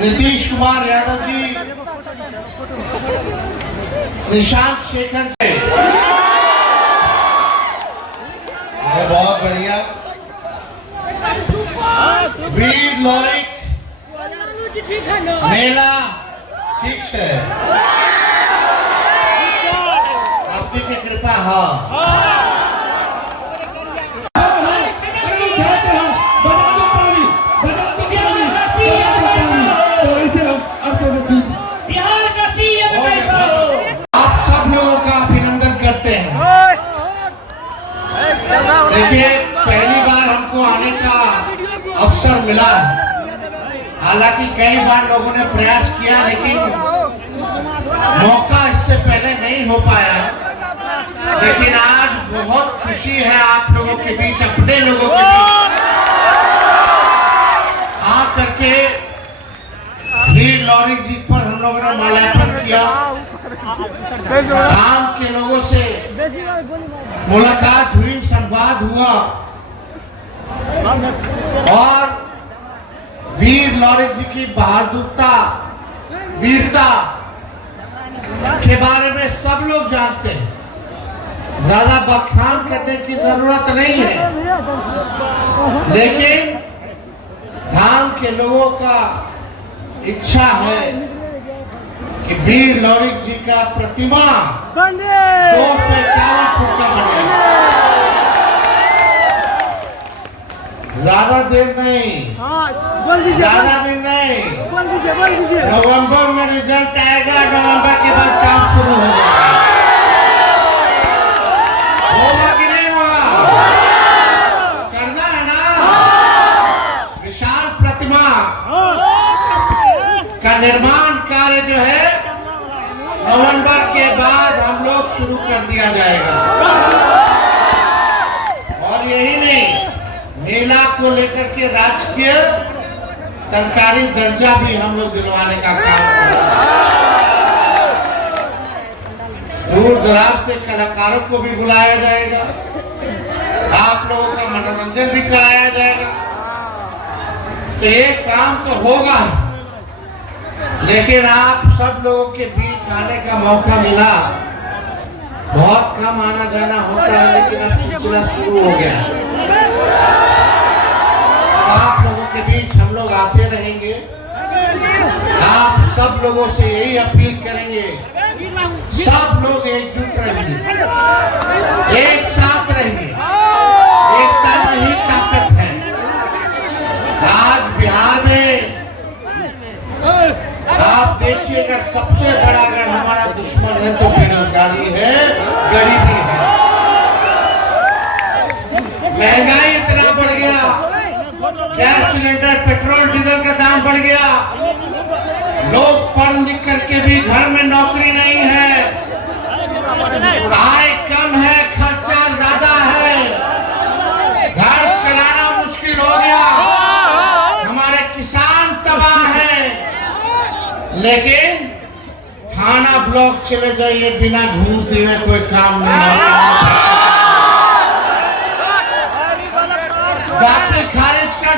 नीतीश कुमार यादव जी, निशांत शेखर जी, बहुत बढ़िया। वीर लॉरिक मेला, ठीक है, आपकी की कृपा। हाँ, आप सब लोगों का अभिनंदन करते हैं। देखिए, पहली बार हमको आने का अवसर मिला है। हालांकि कई बार लोगों ने प्रयास किया, लेकिन मौका इससे पहले नहीं हो पाया। लेकिन आज बहुत खुशी है आप लोगों के बीच, अपने लोगों के बीच आ करके वीर लॉरिक जी पर हम लोगों ने माल्यार्पण किया। गांव के लोगों से मुलाकात हुई, संवाद हुआ और वीर लॉरिक जी की बहादुरता, वीरता के बारे में सब लोग जानते हैं। ज्यादा बखान करने की जरूरत नहीं है, लेकिन धाम के लोगों का इच्छा है कि वीर लॉरिक जी का प्रतिमा 251 फुट का बने। ज्यादा देर नहीं, ज्यादा दिन नहीं, नवंबर में रिजल्ट आएगा। नवंबर के बाद काम शुरू होगा। होगा कि नहीं होगा? करना है ना। विशाल प्रतिमा का निर्माण कार्य जो है नवंबर के बाद हम लोग शुरू कर दिया जाएगा। और यही नहीं, मेला को लेकर के राजकीय सरकारी दर्जा भी हम लोग दिलवाने का काम कर रहे हैं। दूर दराज से कलाकारों को भी बुलाया जाएगा, आप लोगों का मनोरंजन भी कराया जाएगा। तो ये काम तो होगा, लेकिन आप सब लोगों के बीच आने का मौका मिला। बहुत कम आना जाना होता है, लेकिन अब सिलसिला शुरू हो गया। आप लोगों के बीच हम लोग आते रहेंगे। आप सब लोगों से यही अपील करेंगे, सब लोग एकजुट रहेंगे, एक साथ रहेंगे। एकता में ही ताकत है। आज बिहार में आप देखिएगा, सबसे बड़ा अगर हमारा दुश्मन है तो बेरोजगारी है, गरीबी है। महंगाई इतना बढ़ गया, गैस सिलेंडर, पेट्रोल डीजल का दाम बढ़ गया। लोग पढ़ लिख करके भी घर में नौकरी नहीं है, आय कम है, खर्चा ज्यादा है, घर चलाना मुश्किल हो गया। हमारे किसान तबाह है। लेकिन थाना ब्लॉक चले जाइए, बिना घूस दिए कोई काम नहीं होता। दाखिल खारिज का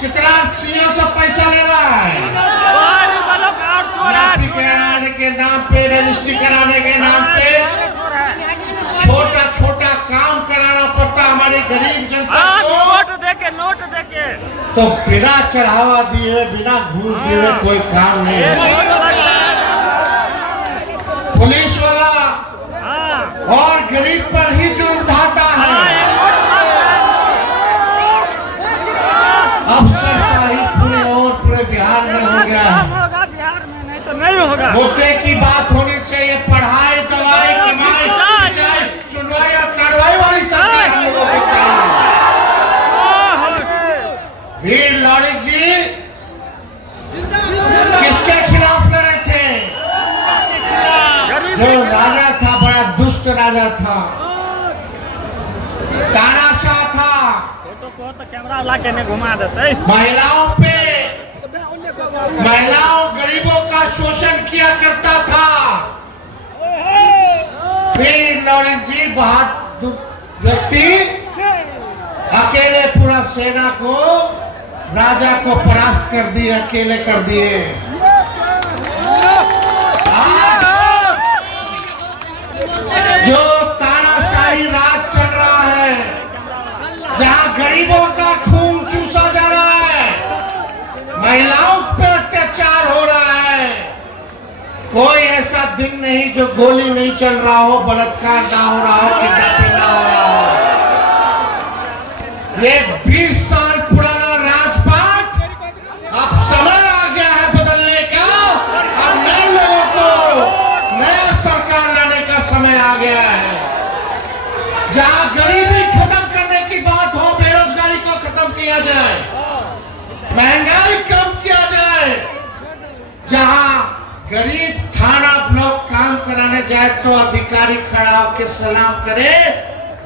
कितना सीओ से पैसा ले रहा है, नौकरी कराने के नाम पे, रजिस्ट्री कराने के नाम पे छोटा छोटा काम कराना पड़ता हमारी गरीब जनता को। नोट देके तो बिना चढ़ावा दिए, बिना घूस दिए कोई काम नहीं है। पुलिस वाला और गरीब पर ही जुर्म ढाता है। अफसरशाही पूरे बिहार में हो गया है। बिहार में नहीं तो नहीं होगा। मुद्दे की बात होनी चाहिए। पढ़ाई, दवाई, कमाई, सिंचाई, सुनवाई और कार्रवाई वाली सरकार हम लोगों को चाहिए। वीर लॉरिक जी किसके खिलाफ लड़े थे? जो राजा था, बड़ा दुष्ट राजा था, तानाशाह था। तो कैमरा ला के नहीं घुमा देते। महिलाओं पे, महिलाओं गरीबों का शोषण किया करता था। वीर लॉरिक जी बहादुर व्यक्ति अकेले पूरा सेना को राजा को परास्त कर दिए, अकेले कर दिए। आज जो तानाशाही राज चल रहा है, जहां गरीबों का खून चूसा जा रहा है, महिलाओं पे अत्याचार हो रहा है, कोई ऐसा दिन नहीं जो गोली नहीं चल रहा हो, बलात्कार ना हो रहा हो, किडनैपिंग ना हो रहा हो। ये 20 साल पुराना राजपाट अब समय आ गया है बदलने का। अब नए लोगों को नया सरकार लाने का समय आ गया है, जहां गरीबी खत्म करने की बात हो, बेरोजगारी को खत्म किया जाए, महंगाई कम किया जाए, जहां गरीब थाना ब्लॉक काम कराने जाए तो अधिकारी खड़ा होकर सलाम करे,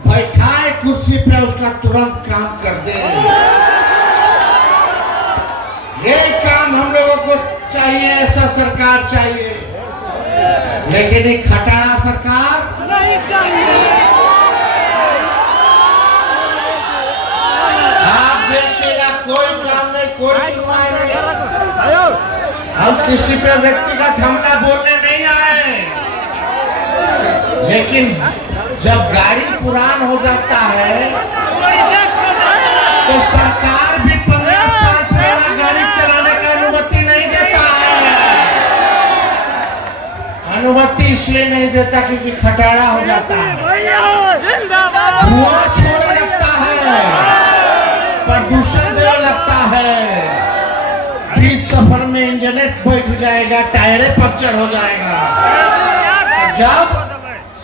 बैठाए कुर्सी पे, उसका तुरंत काम कर दे। ये काम हम लोगों को चाहिए, ऐसा सरकार चाहिए। लेकिन ये खटारा सरकार नहीं चाहिए। आप देखिएगा, कोई काम नहीं, कोई सुनवाई नहीं। हम किसी पे व्यक्तिगत हमला बोलने नहीं आए, लेकिन जब गाड़ी पुरान हो जाता है तो सरकार भी 15 साल पुराना गाड़ी चलाने का अनुमति नहीं देता है। अनुमति इसलिए नहीं देता क्योंकि खटारा हो जाता है, धुआं छोड़ने लगता है, प्रदूषण देने लगता है, बीच सफर में इंजनेट बैठ जाएगा, टायरे पंक्चर हो जाएगा। जब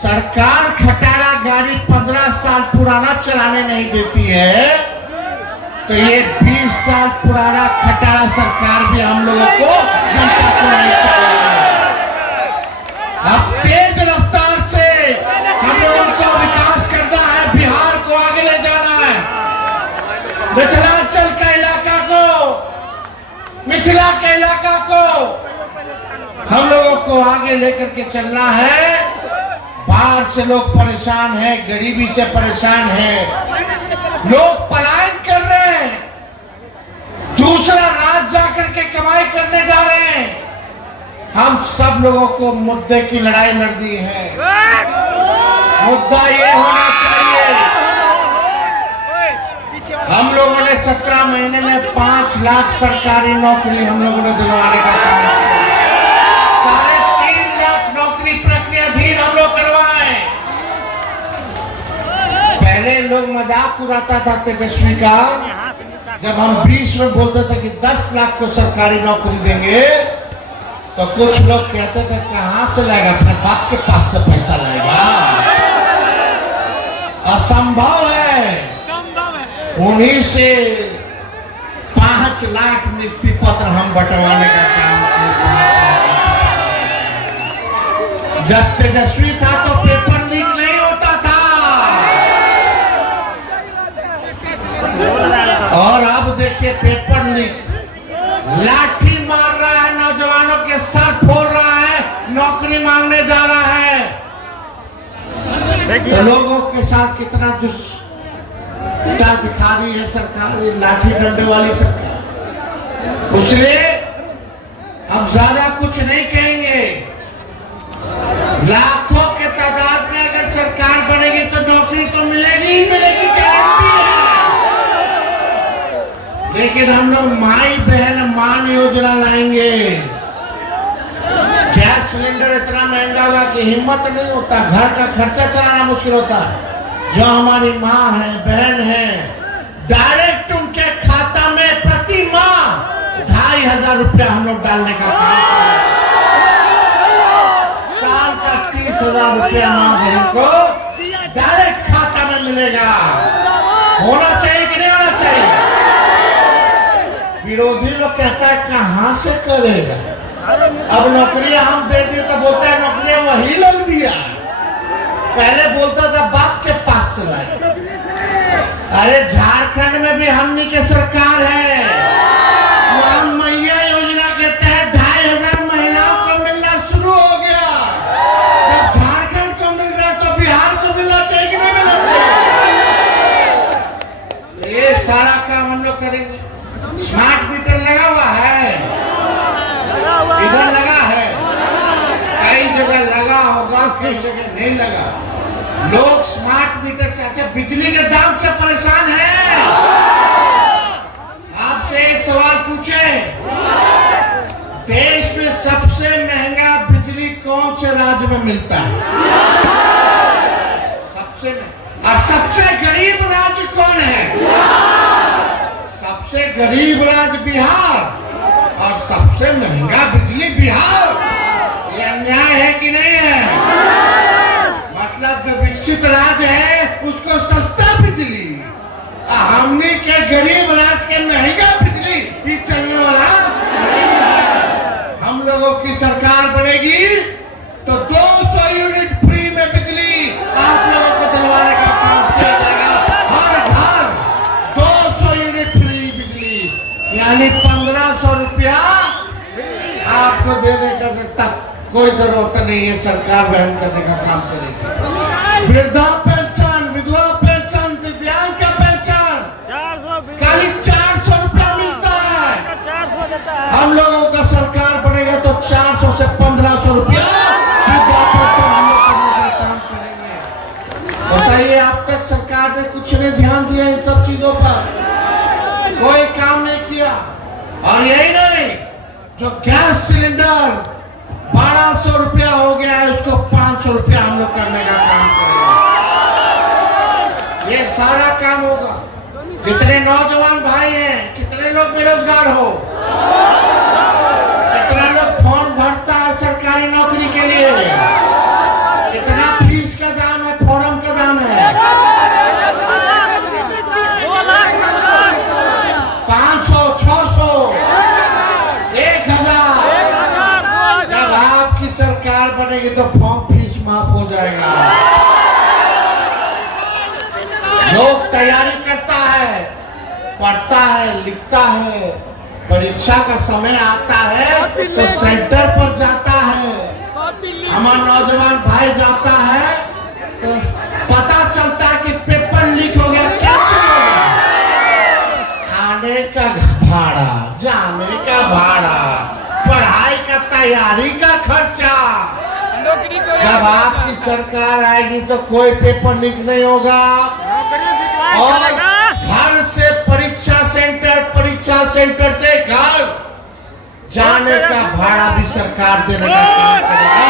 सरकार खटारा गाड़ी 15 साल पुराना चलाने नहीं देती है, तो ये 20 साल पुराना खटारा सरकार भी हम लोगों को, जनता को नहीं चाहिए। अब तेज रफ्तार से हम लोगों को विकास करना है, बिहार को आगे ले जाना है, मिथिलांचल का इलाका को, मिथिला के इलाका को हम लोगों को आगे लेकर के चलना है। बाहर से लोग परेशान हैं, गरीबी से परेशान हैं, लोग पलायन कर रहे हैं, दूसरा राज्य जाकर के कमाई करने जा रहे हैं। हम सब लोगों को मुद्दे की लड़ाई लड़नी है। मुद्दा ये होना चाहिए, हम लोगों ने 17 महीने में 5 लाख सरकारी नौकरी हम लोगों ने दिलवाने का काम किया। 3.5 लाख नौकरी प्रक्रियाधीन हम लोग करवाए। पहले लोग मजाक उड़ाता था तेजस्वी का, जब हम 20 में बोलते थे कि 10 लाख को सरकारी नौकरी देंगे, तो कुछ लोग कहते थे कहां से लाएगा, अपने बाप के पास से पैसा लाएगा, असंभव है। उन्हीं से 5 लाख नियुक्ति पत्र हम बंटवाने का काम किया। जब तेजस्वी था तो पेपर लीक नहीं होता था, और अब देखिए पेपर लीक, लाठी मार रहा है, नौजवानों के सर फोड़ रहा है, नौकरी मांगने जा रहा है। तो लोगों के साथ कितना दुष्टा दिखा रही है सरकार, ये लाठी डंडे वाली सरकार। इसलिए हम ज्यादा कुछ नहीं कहेंगे। लाखों के तादाद में अगर सरकार बनेगी तो नौकरी तो मिलेगी ही मिलेगी, गारंटी है। लेकिन हम लोग माई बहन मान योजना लाएंगे। गैस सिलेंडर इतना महंगा होगा कि हिम्मत नहीं होता, घर का खर्चा चलाना मुश्किल होता है। जो हमारी माँ है, बहन है, डायरेक्ट उनके खाता में प्रति माह 2,500 रुपया हम लोग डालने का काम करें। साल का 30,000 रुपया माँ बहन को डायरेक्ट खाता में मिलेगा। होना चाहिए कि नहीं होना चाहिए? विरोधी लोग कहता है कहां से करेगा, अब नौकरियां हम दे दिए तो बोलता है नौकरियां वही लोग दिया। पहले बोलता था बाप के पास से लाए। अरे झारखंड में भी हमनी के सरकार है, वहां मैया योजना के तहत 2,500 महिलाओं को मिलना शुरू हो गया। जब झारखंड को मिल रहा है तो बिहार को मिलना चाहिए कि नहीं मिलना चाहिए? ये सारा काम हम लोग करेंगे। किस जगह नहीं लगा। लोग स्मार्ट मीटर से, अच्छा बिजली के दाम से परेशान हैं। आपसे एक सवाल पूछे, देश में सबसे महंगा बिजली कौन से राज्य में मिलता है? सबसे महंगा। और सबसे गरीब राज्य कौन है? सबसे गरीब राज्य बिहार और सबसे महंगा बिजली बिहार। ये अन्याय है कि नहीं है? मतलब जो विकसित राज्य है उसको सस्ता बिजली, हमने के गरीब राज्य के महंगा बिजली भी चलने वाला नहीं है। हम लोगों की सरकार बनेगी तो 200 यूनिट फ्री में बिजली आप लोगों को दिलवाने का काम किया जाएगा। हर घर 200 यूनिट फ्री बिजली, यानी 1500 रुपया आपको देने का कोई जरूरत नहीं है। सरकार वहन करने का काम करेगी। वृद्धा पेंशन, विधवा पेंशन, दिव्यांग का पेंशन 400 रुपया मिलता है। 400 देता है। हम लोगों का सरकार बनेगा तो 400 से 1500 रुपया विधवा पेंशन हम लोग करने का काम करेंगे। बताइए, अब तक सरकार ने कुछ नहीं ध्यान दिया इन सब चीजों पर, कोई काम नहीं किया। और यही नहीं, जो गैस सिलेंडर 1200 रुपया हो गया है उसको 500 रुपया हम लोग करने का काम करेंगे। ये सारा काम होगा। जितने नौजवान भाई हैं, कितने लोग बेरोजगार हो, कितना लोग फॉर्म भरता है सरकारी नौकरी के लिए, कितना फीस का दाम है, फॉर्म का दाम है 500, 600, 1000। जब आपकी सरकार बनेगी तो फॉर्म फीस माफ हो जाएगा। लोग तैयारी करता है, पढ़ता है, लिखता है, परीक्षा का समय आता है तो सेंटर पर जाता है। हमारा नौजवान भाई जाता है तो पता चलता है कि पेपर लीक हो गया। कैसे होगा? आने का भाड़ा, जाने का भाड़ा, पढ़ाई का तैयारी का खर्चा। जब आपकी सरकार आएगी तो कोई पेपर लीक नहीं होगा और घर से परीक्षा सेंटर से घर जाने का भाड़ा भी सरकार देने का काम करेगी।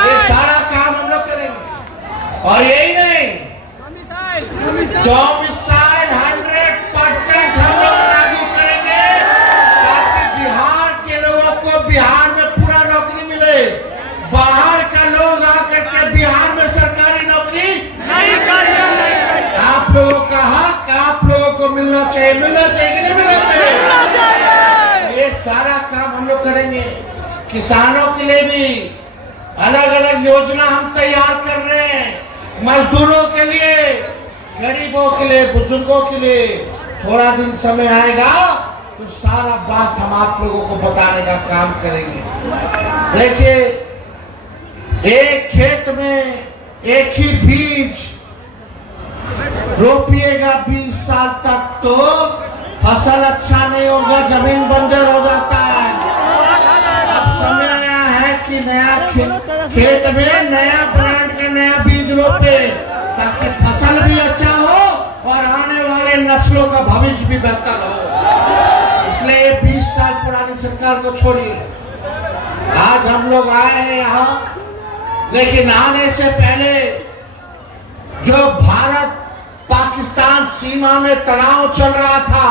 ये सारा काम हम लोग करेंगे। और यही नहीं, डोमिसाइल 100% हम लोग लागू करेंगे ताकि बिहार के लोगों को बिहार में पूरा नौकरी मिले। बाहर का लोग आकर के बिहार में सरकारी नौकरी नहीं करेंगे। आप लोगों का हक आप लोगों को मिलना चाहिए कि नहीं मिलना चाहिए? ये सारा काम हम लोग करेंगे। किसानों के लिए भी अलग अलग योजना हम तैयार कर रहे हैं। मजदूरों के लिए, गरीबों के लिए, बुजुर्गों के लिए। थोड़ा दिन समय आएगा तो सारा बात हम आप लोगों को बताने का काम करेंगे। देखिए, एक खेत में एक ही बीज रोपिएगा 20 साल तक तो फसल अच्छा नहीं होगा, जमीन बंजर हो जाता है। अब समय आया है कि नया खेत में नया ब्रांड का नया बीज रोपे ताकि फसल भी अच्छा हो और आने वाले नस्लों का भविष्य भी बेहतर हो। इसलिए 20 साल पुरानी सरकार को छोड़िए। आज हम लोग आए हैं यहाँ, लेकिन आने से पहले जो भारत पाकिस्तान सीमा में तनाव चल रहा था,